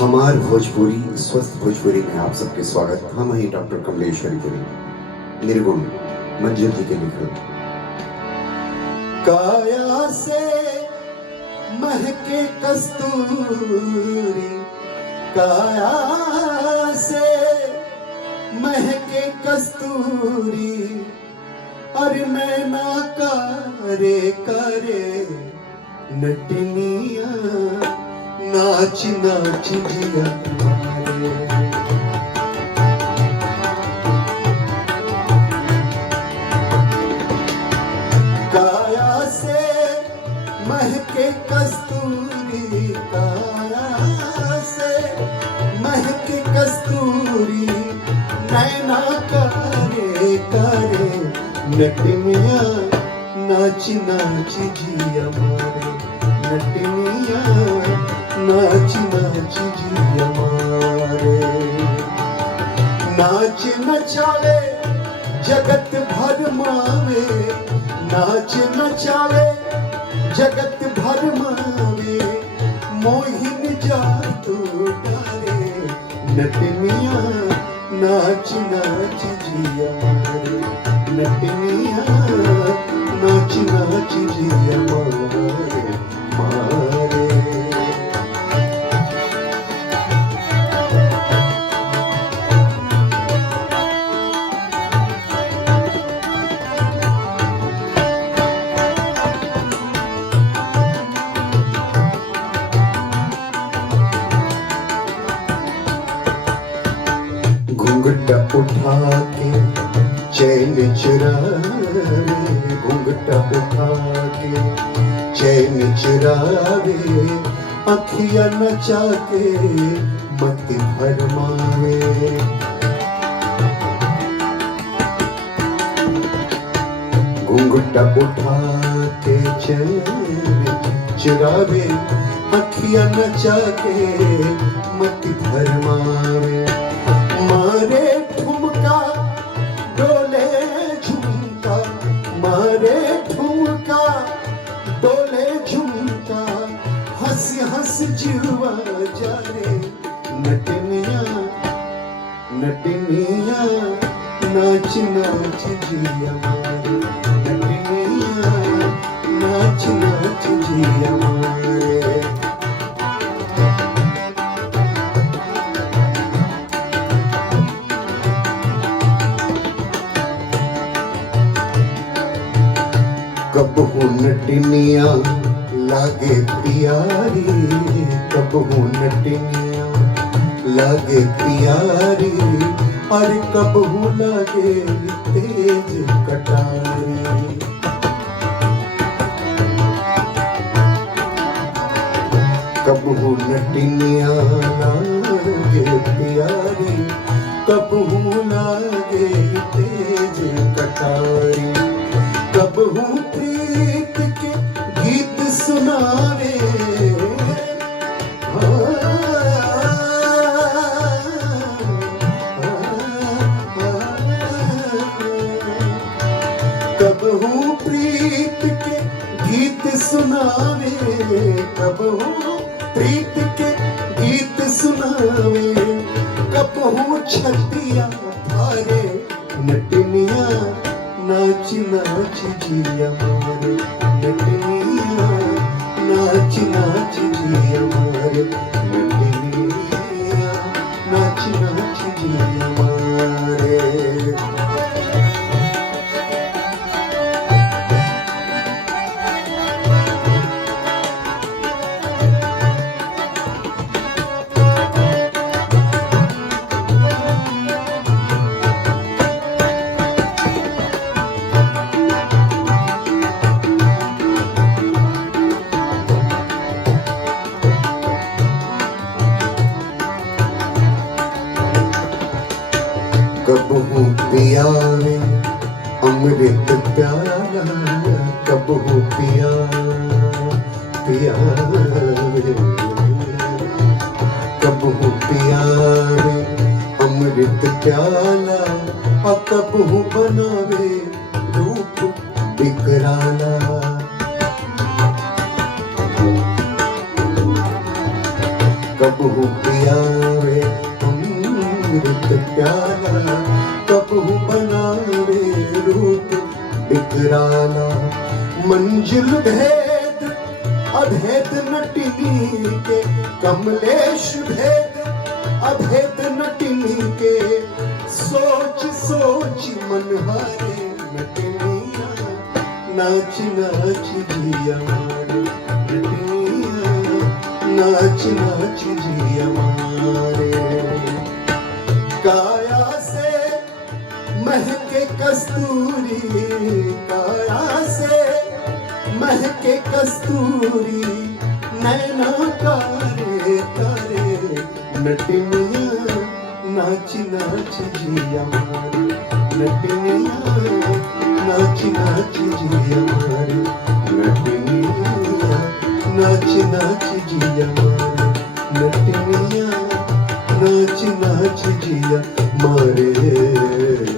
हमार भोजपुरी स्वस्थ भोजपुरी में आप सबके स्वागत। हम हैं डॉक्टर कमलेश हरिपुरी। निर्गुण मंजूरी के लिखल काया से महके कस्तूरी, काया से महके कस्तूरी, अरे नैना करे करे नटनिया, नाच नाच जिया मारे। काया से महके कस्तूरी, काया से महके कस्तूरी, नैना करे करे नटनिया, नाच नाच जिया मारे। नटनिया नाच नाच जिया मारे। नाच नचावे जगत भर मावे, नाच नचावे जगत भर मावे, मोहिन जादू डाले नटनिया, नाच नाच जिया मारे। नटनिया नाच नाच जिया मारे मारे। घूंघटा उठा के चैन चुरावे, घूंघटा उठा के चैन चुरावे, अखियां नचा के मत भरमावे। घूंघटा उठा के चैन चुरावे, अखियां नचा के मत भरमावे। मारे ठुमका डोले झुमका, मारे ठुमका डोले झुमका, हंस हंस जीवा जाने नटनिया, नटनिया नाच नाच जिया मारे। नटनिया नाच नाच जिया मारे। कबहू नटनिया लागे प्यारी, कबहू नटनिया लागे प्यारी, और कबहू लागे तेज कटारी। कबहू नटनिया लागे प्यारी, कबहू लागे तेज कटारी। कबहू प्रीत के गीत सुनावे, कबहू प्रीत के गीत सुनावे, कबहू प्रीत के गीत सुनावे, कबहू छतिया भारे नटनिया, नाच नाच जिया मारे। नटनिया नाच नाच जिया मारे। नटनिया नाच नाच जिया मारे। कबहू पियावे अमृत प्याला, कबहू पियावे, कबहू पियावे अमृत प्याला, और कबहू बनावे रूप बिकराला। कबहू पियावे अमृत प्याला, कबहू बनावे रूप बिकराला। मंजिल भेद अभेद नटिनी के, कमलेश भेद अभेद नटिनी के, सोच सोच मन हारे नटनिया, नाच नाच जिया मारे नटनिया, नाच नाच जिया मारे। काया से महके कस्तूरी, काया से महके कस्तूरी, नैना कारे कारे नटनिया, नाच नाच जिया मारे नटनिया, नाच नाच जिया मारे नटनिया, नाच नाच जिया मारे नटनिया, नाच नाच जिया मारे।